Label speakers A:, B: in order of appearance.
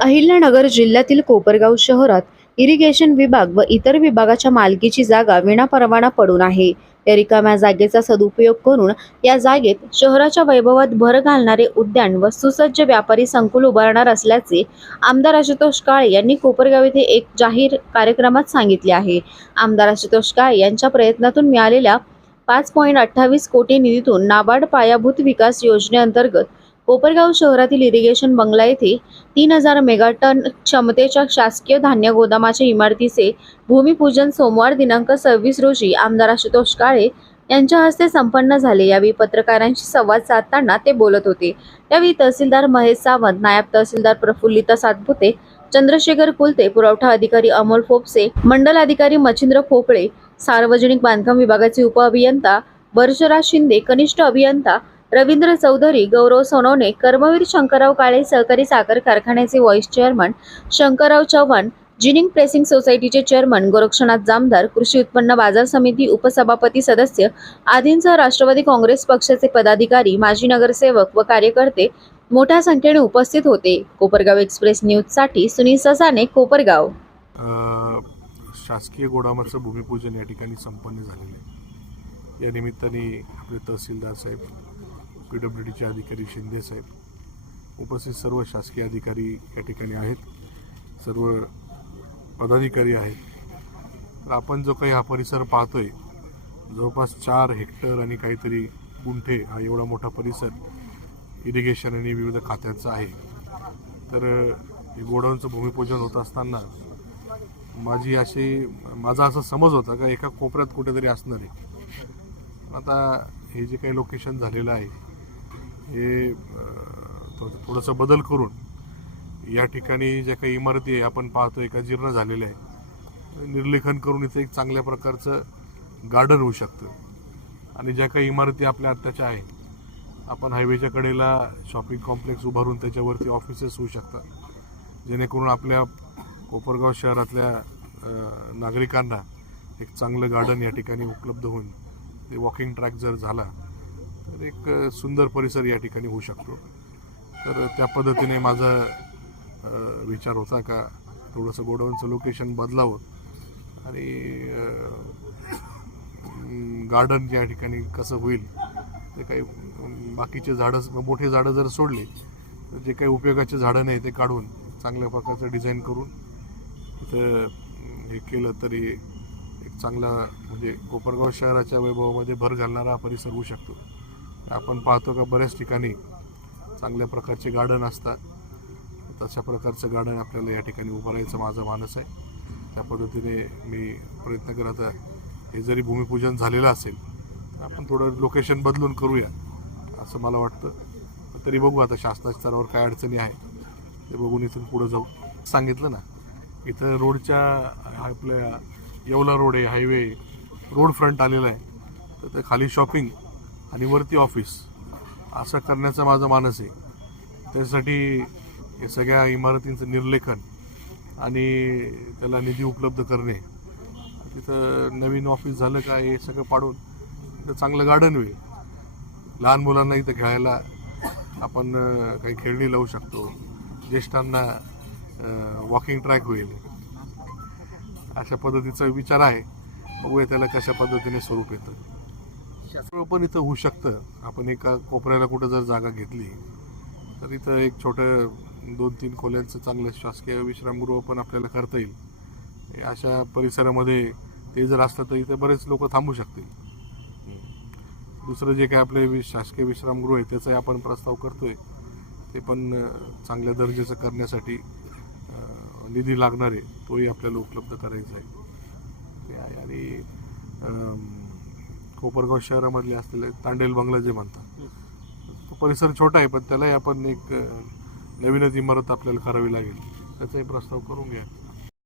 A: अहिल्यानगर जिल्ह्यातील कोपरगाव शहरात इरिगेशन विभाग व इतर विभागाच्या मालकीची जागा विनापरवाना पडून आहे. या रिकाम्या जागेचा सदुपयोग करून या जागेत शहराच्या वैभवात भर घालणारे उद्यान व सुसज्ज व्यापारी संकुल उभारणार असल्याचे आमदार आशुतोष काळे यांनी कोपरगाव येथे एक जाहीर कार्यक्रमात सांगितले आहे. आमदार आशुतोष काळे यांच्या प्रयत्नातून मिळालेल्या पाच पॉईंट अठ्ठावीस कोटी निधीतून नाबार्ड पायाभूत विकास योजनेअंतर्गत कोपरगाव शहरातील इरिगेशन बंगला येथे तीन हजार मेगाटन क्षमतेच्या शासकीय धान्य गोदामाच्या इमारतीचे भूमिपूजन सोमवार दिनांक सव्वीस रोजी आमदार आशुतोष काळे यांच्या हस्ते संपन्न झाले. यावेळी पत्रकारांशी संवाद साधताना ते बोलत होते. यावेळी तहसीलदार महेश सावंत नायब तहसीलदार प्रफुल्लिता सातपुते चंद्रशेखर कुलते पुरवठा अधिकारी अमोल फोपसे मंडल अधिकारी मच्छिंद्र खोपळे सार्वजनिक बांधकाम विभागाचे उपअभियंता वर्षराज शिंदे कनिष्ठ अभियंता रवींद्र चौधरी गौरव सोनवणे कर्मवीर शंकरराव काळे सहकारी साखर कारखान्याचे vice chairman Shankarrao Chavan ginning pressing सोसायटीचे चेअरमन गोरक्षनाथ जामदार कृषी उत्पन्न बाजार समिती उपसभापती सदस्य आदींसह राष्ट्रवादी काँग्रेस पक्षाचे पदाधिकारी माजी नगरसेवक व कार्यकर्ते मोठ्या संख्येने उपस्थित होते. कोपरगाव एक्सप्रेस न्यूजसाठी सुनील ससाने कोपरगाव.
B: शासकीय गोडामाचं भूमिपूजन या ठिकाणी संपन्न झालेलं आहे. या निमित्ताने आपले तहसीलदार साहेब पी डब्ल्यू डीचे अधिकारी शिंदे साहेब उपस्थित सर्व शासकीय अधिकारी या ठिकाणी आहेत सर्व पदाधिकारी आहेत. तर आपण जो काही हा परिसर पाहतोय जवळपास चार हेक्टर आणि काहीतरी गुंठे हा एवढा मोठा परिसर इरिगेशन आणि विविध खात्यांचा आहे. तर हे गोडाऊनचं भूमिपूजन होत असताना माझी अशी माझा असा समज होता का एका कोपऱ्यात कुठेतरी असणार. आहे आता हे जे काही लोकेशन झालेलं आहे हे थोडं- थोडंसं बदल करून या ठिकाणी ज्या काही इमारती आहे आपण पाहतोय का जीर्ण झालेल्या आहे निर्लेखन करून इथे एक चांगल्या प्रकारचं गार्डन होऊ शकतं. आणि ज्या काही इमारती आपल्या आत्ताच्या आहे आपण हायवेच्या कडेला शॉपिंग कॉम्प्लेक्स उभारून त्याच्यावरती ऑफिसेस होऊ शकतात. जेणेकरून आपल्या कोपरगाव शहरातल्या नागरिकांना एक चांगलं गार्डन या ठिकाणी उपलब्ध होऊन ते वॉकिंग ट्रॅक जर झाला तर एक सुंदर परिसर या ठिकाणी होऊ शकतो. तर त्या पद्धतीने माझा विचार होता का थोडंसं गोडाऊनचं लोकेशन बदलावं आणि गार्डन या ठिकाणी कसं होईल ते काही बाकीचे झाडं मोठे झाडं जर सोडले तर जे काही उपयोगाचे झाडं नाही ते काढून चांगल्या प्रकारचं डिझाईन करून तिथं हे केलं तरी एक चांगला म्हणजे कोपरगाव शहराच्या वैभवामध्ये भर घालणारा हा परिसर होऊ शकतो. आपण पाहतो का बऱ्याच ठिकाणी चांगल्या प्रकारचे गार्डन असतात. तशा प्रकारचं गार्डन आपल्याला या ठिकाणी उभारायचं माझं मानस आहे. त्या पद्धतीने मी प्रयत्न करत आहे हे जरी भूमिपूजन झालेलं असेल तर आपण थोडं लोकेशन बदलून करूया असं मला वाटतं. तरी बघू आता शासनाच्या स्तरावर काय अडचणी आहे ते बघून इथून पुढं जाऊ. सांगितलं ना इथं रोडच्या आपल्या येवला रोड आहे हायवे रोड फ्रंट आलेला आहे. तर खाली शॉपिंग आणि वरती ऑफिस असं करण्याचा माझा मानस आहे. त्यासाठी हे सगळ्या इमारतींचं निर्लेखन आणि त्याला निधी उपलब्ध करणे तिथं नवीन ऑफिस झालं का हे सगळं पाडून तिथं चांगलं गार्डन होईल. लहान मुलांना इथं खेळायला आपण काही खेळणी लावू शकतो. ज्येष्ठांना वॉकिंग ट्रॅक होईल. अशा पद्धतीचा विचार आहे. बघूया त्याला कशा पद्धतीने स्वरूप येतं. शास्त्र पण इथं होऊ शकतं. आपण एका कोपऱ्याला कुठं जर जागा घेतली तर इथं एक छोटं दोन तीन खोल्यांचं चांगलं शासकीय विश्रामगृह पण आपल्याला करता येईल. अशा परिसरामध्ये ते जर असलं तर इथं बरेच लोक थांबू शकतील. दुसरं जे काय आपले वि- शासकीय विश्रामगृह आहे त्याचाही आपण प्रस्ताव करतोय. ते पण चांगल्या दर्जाचं करण्यासाठी निधी लागणार आहे. तोही आपल्याला उपलब्ध करायचा आहे. ते आहे आणि कोपरगाव शहरामधले असलेले तांडेल बंगला जे म्हणतात. तो परिसर छोटा आहे पण त्यालाही आपण एक नवीनच इमारत आपल्याला करावी लागेल. त्याचाही प्रस्ताव करून घ्या.